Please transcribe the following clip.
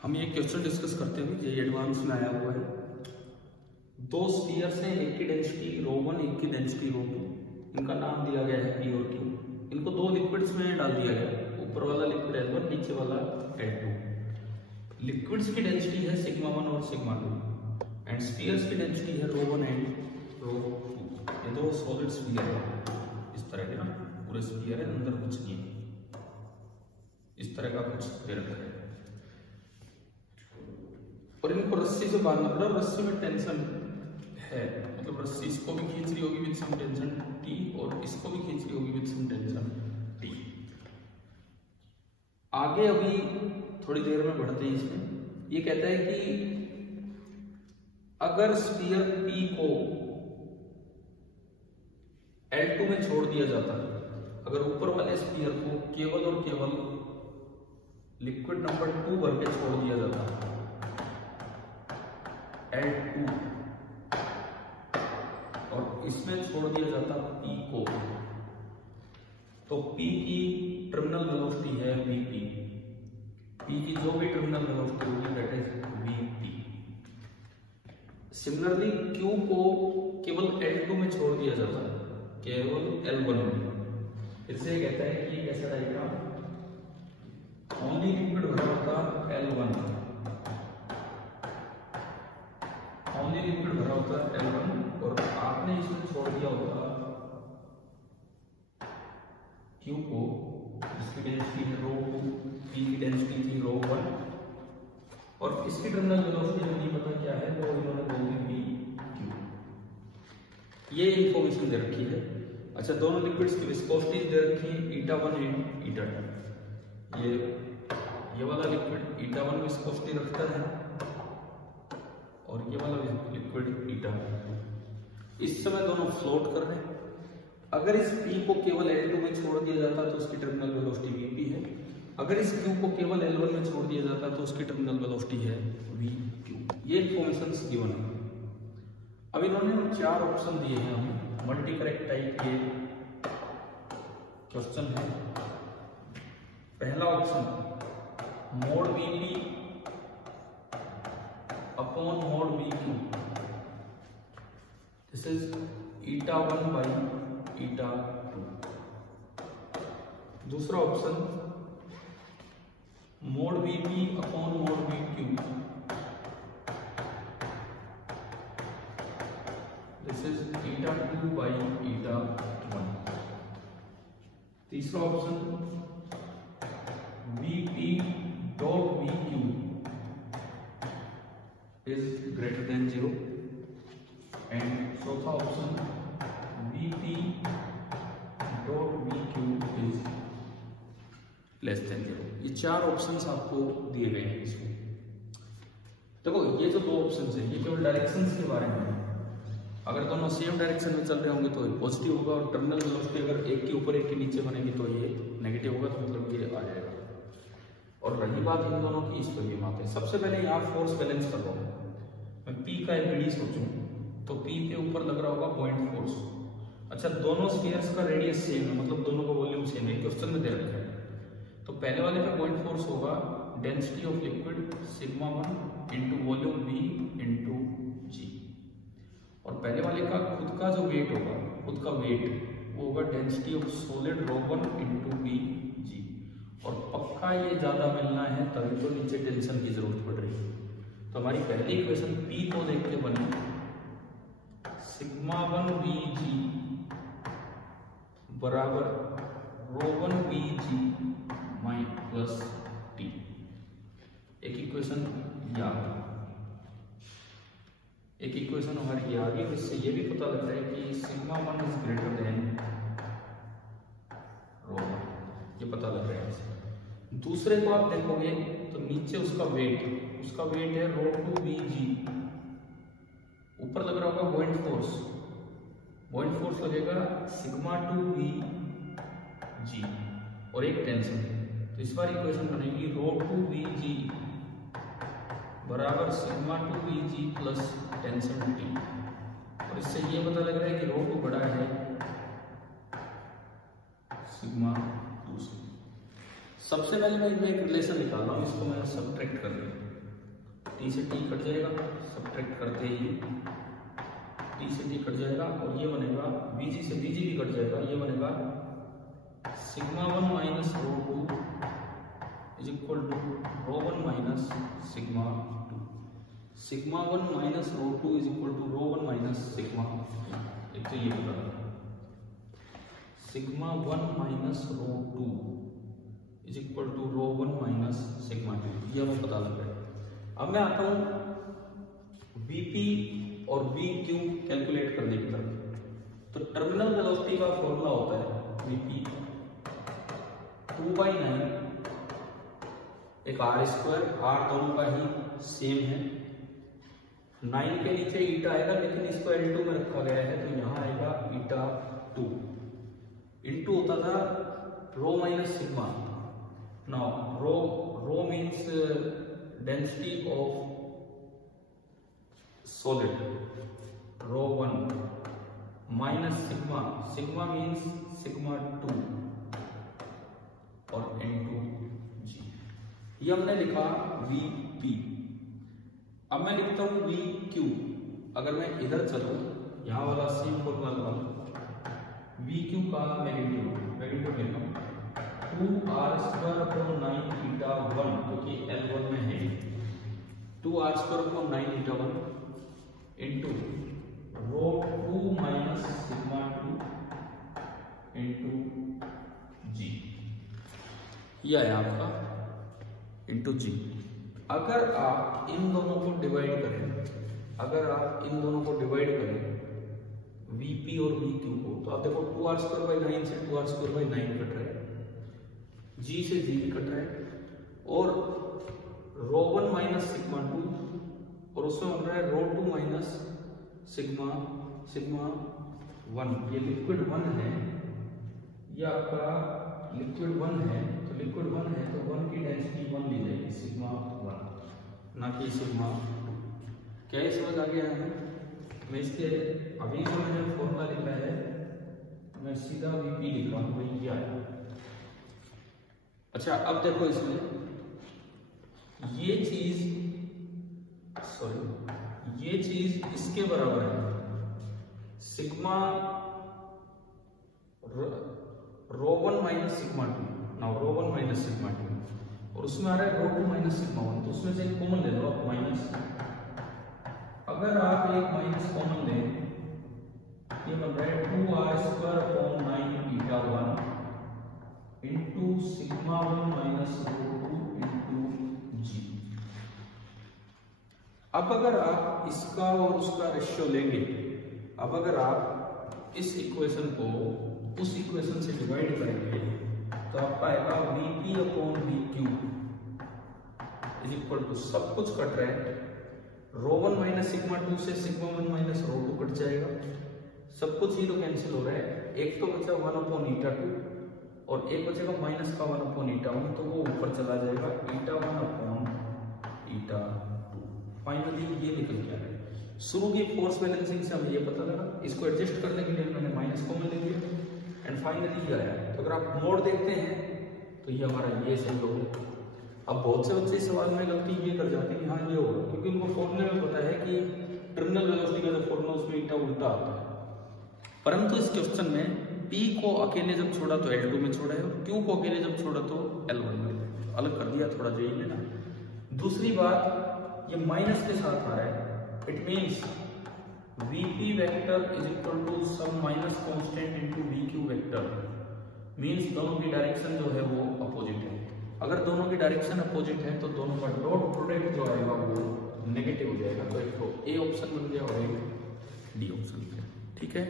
हम ये question discuss करते हुए ये एडवांस में आया हुआ है। दो स्फीयर्स हैं, एक की डेंसिटी ρ1 एक की डेंसिटी ρ2, इनका नाम दिया गया है P और Q। इनको दो लिक्विड्स में डाल दिया गया, ऊपर वाला लिक्विड L1 नीचे वाला L2। लिक्विड्स की डेंसिटी है σ1 और σ2 एंड स्फीयर्स की डेंसिटी है ρ1 एंड ρ2। ये दो सॉलिड स्फीयर है, इस तरह के ना पूरे स्फीयर है, अंदर कुछ नहीं है, इस तरह का कुछ दे रखा है और इनको रस्सी से बांधना पड़ा। रस्सी में टेंशन है, मतलब रस्सी इसको भी खींच रही होगी विद सम टेंशन T और इसको भी खींच रही होगी विद सम टेंशन T। आगे अभी थोड़ी देर में बढ़ते हैं इसमें। ये कहता है कि अगर स्फीयर P को L2 में छोड़ दिया जाता, अगर ऊपर वाले स्फीयर को केवल और केवल लिक्विड नंबर 2 भर के छोड़ दिया जाता L2 और इसमें छोड़ दिया जाता P को, तो P की टर्मिनल वेलोसिटी है Vp। P की जो भी टर्मिनल वेलोसिटी होगी that is Vp। Similarly Q को केवल L2 में छोड़ दिया जाता है, केवल L1 में। इससे कहता है कि कैसा रहेगा, ओनली लिक्विड भरा होता L1, ओनली लिक्विड भरा होता L1 और आपने इसमें छोड़ दिया होता Q को, इसकी डेंसिटी है ρ2, P की डेंसिटी थी ρ1 और इसकी टर्मिनल वेलोसिटी में नहीं पता क्या है, तो इन्होंने बोल दी Pq। ये इंफॉर्मेशन दे रखी है। अच्छा, दोनों लिक्विड्स की विस्कोसिटी दे रखी है η1 एंड η2। ये वाला लिक्विड η1 विस्कोसिटी रखता है और ये वाला लिक्विड η2। इस समय दोनों फ्लोट कर रहे हैं। अगर इस P को केवल L2 में छोड़ दिया जाता तो उसकी टर्मिनल वेलोसिटी Vp है, अगर इस Q को केवल L1 में छोड़ दिया जाता तो उसकी टर्मिनल वेलोसिटी है Vq। ये इंफॉर्मेशन गिवन है। अब इन्होंने 4 ऑप्शन दिए हैं हमें, मल्टी करेक्ट टाइप के क्वेश्चन है। पहला option mod Vp upon mod Vq, this is η1 by η2। दूसरा option mod Vp upon mod Vq, this is η2 by η1। तीसरा option Vp dot Vq is greater than 0 and चौथा option Vp dot Vq is less than 0। ये 4 options आपको दिए गए हैं इसमें। देखो ये जो 2 ऑप्शंस हैं ये केवल डायरेक्शंस के बारे में है। अगर दोनों सेम डायरेक्शन में चल रहे होंगे तो पॉजिटिव होगा और टर्मिनल वेलोसिटी अगर एक के ऊपर एक के नीचे बनेगी तो ये नेगेटिव होगा, तो मतलब ये आ जाएगा। और रही बात इन दोनों की, इस पर ये बात है। सबसे पहले यहाँ फोर्स बैलेंस कर रहा हूँ मैं, P का एपीडी सोचूं तो P के ऊपर लग रहा होगा पॉइंट फोर्स। अच्छा, दोनों स्फीयर्स का रेडियस सेम है, मतलब दोनों का वॉल्यूम सेम है, क्वेश्चन में दे रखा है। तो पहले वाले का पॉइंट फोर्स होगा density of liquid σ1 into volume V into G, और पहले वाले का खुद का जो वेट होगा, खुद का वेट वो होगा density of solid ρ1 into Vg। और पक्का ये ज्यादा मिलना है तभी तो नीचे टेंशन की जरूरत पड़ रही है। तो हमारी पहली इक्वेशन P को देख के बनी σ1 Vg बराबर ρ1 Vg प्लस T। एक इक्वेशन एक इक्वेशन हमारी ये आ गई। इससे ये भी पता लगता है कि σ1 इज ग्रेटर देन ρ1, ये पता लग रहा है इससे। दूसरे को आप देखोगे तो नीचे उसका वेट है ρ2 Vg, ऊपर लग रहा होगा पॉइंट फोर्स लगेगा σ2 Vg और एक टेंशन। तो इस बार इक्वेशन बनेगी ρ2 Vg बराबर σ2 Vg प्लस टेंशन T। और इससे ये पता लग रहा है कि ρ2 बड़ा है σ2 से। सबसे पहले मैं इनमें एक रिलेशन निकाल रहा हूँ, इसको मैं सबट्रैक्ट कर रहा हूँ। टी से टी कट जाएगा, सब्ट्रैक्ट करते ही टी से टी कट जाएगा और ये बनेगा बीजी से बीजी भी कट जाएगा, ये बनेगा sigma 1 minus rho 2 is equal to rho 1 minus sigma 2। Sigma 1 minus rho 2 is equal to rho 1 minus sigma 2। एक तो ये पता लगा, sigma 1 minus rho 2 is equal to rho 1 minus sigma 2, ये हमें पता लग रहा है। अब मैं आता हूं Vp और Vq कैलकुलेट करने की तरफ। तो टर्मिनल वेलोसिटी का फॉर्मूला होता है Vp 2/9 एक r स्क्वायर, r दोनों का ही सेम है, 9 के नीचे ईटा आएगा लेकिन इसको L2 में रखा गया है तो यहाँ आएगा ईटा 2 इंटू होता था rho minus sigma. Now rho means density of solid, rho 1 minus sigma means sigma 2 और इनटू जी। ये हमने लिखा Vp। अब मैं लिखता हूं Vq। अगर मैं इधर चलूं, यहां वाला सेम फॉर्मूला लगाऊं, Vq का मैग्नीट्यूड लेता हूं 2r² 9 थीटा 1, क्योंकि L1 में है 2r² 9 theta 1 into rho 2 minus sigma 2 into g, ये आया आपका इंटू जी। अगर आप इन दोनों को डिवाइड करें, Vp और Vq को, तो आप देखो 2r² 9 से 2r² 9 कट रहा है, G से G कट रहा है और रो 1 माइनस सिग्मा 2 और उसमें बन रहा है रो 2 माइनस सिग्मा 1। ये लिक्विड 1 है, ये आपका लिक्विड 1 है, तो लिक्विड 1 है तो 1 की डेंसिटी 1 ली जाएगी सिग्मा 1 ना कि सिग्मा 2। क्या ये समझ आ गया है? मैं इसके अभी जो मैंने फॉर्मूला लिखा है मैं सीधा Vp लिख रहा हूँ, वही क्या है। अच्छा अब देखो इसमें ये चीज इसके बराबर है सिग्मा रो 1 माइनस सिग्मा 2। नाउ रो 1 माइनस सिग्मा 2 और उसमें आ रहा है रो 2 माइनस सिग्मा 1, तो उसमें से एक कॉमन ले लो आप माइनस। अगर आप एक माइनस कॉमन लें, ये बन रहा है 2r² 9 eta 1 into sigma 1 minus rho 2 into g. अब अगर आप इसका और उसका रेशियो लेंगे, अब अगर आप इस इक्वेशन को उस इक्वेशन से डिवाइड करेंगे तो आपका आएगा Vp upon Vq is equal to, सब कुछ कट रहा है, रो 1 माइनस सिग्मा 2 से सिग्मा 1 माइनस रो 2 कट जाएगा, सब कुछ ही तो कैंसिल हो रहा है। एक तो बचा 1 अपॉन ईटा 2 और एक बचेगा माइनस का 1 अपॉन ईटा 1, तो वो ऊपर चला जाएगा ईटा 1 अपॉन ईटा 2। फाइनली ये निकल के आ रहा है। शुरू की फोर्स बैलेंसिंग से हमें ये पता लगा, इसको एडजस्ट करने के लिए मैंने माइनस कॉमन ले लिया एंड फाइनली ये आया। तो अगर आप मोड देखते हैं तो ये हमारा ये सही होगा। अब बहुत से बच्चे सवाल में गलती ये कर जाते हैं, हाँ ये होगा, क्योंकि उनको फॉर्मूले में पता है कि टर्मिनल वेलोसिटी का जो फॉर्मूला उसमें ईटा उल्टा आता है। परंतु इस क्वेश्चन में P को अकेले जब छोड़ा तो L2 में छोड़ा है और Q को अकेले जब छोड़ा तो L1 में, अलग कर दिया थोड़ा जो ही ना। दूसरी बात, ये माइनस के साथ आ रहा है, it means Vp vector is equal to some minus constant into Vq vector, means दोनों की डायरेक्शन जो है वो अपोजिट है। अगर दोनों की डायरेक्शन अपोजिट है तो दोनों का डॉट प्रोडक्ट जो आएगा वो नेगेटिव हो जाएगा। तो एक तो ए ऑप्शन बन गया और एक डी ऑप्शन बन गया। ठीक है।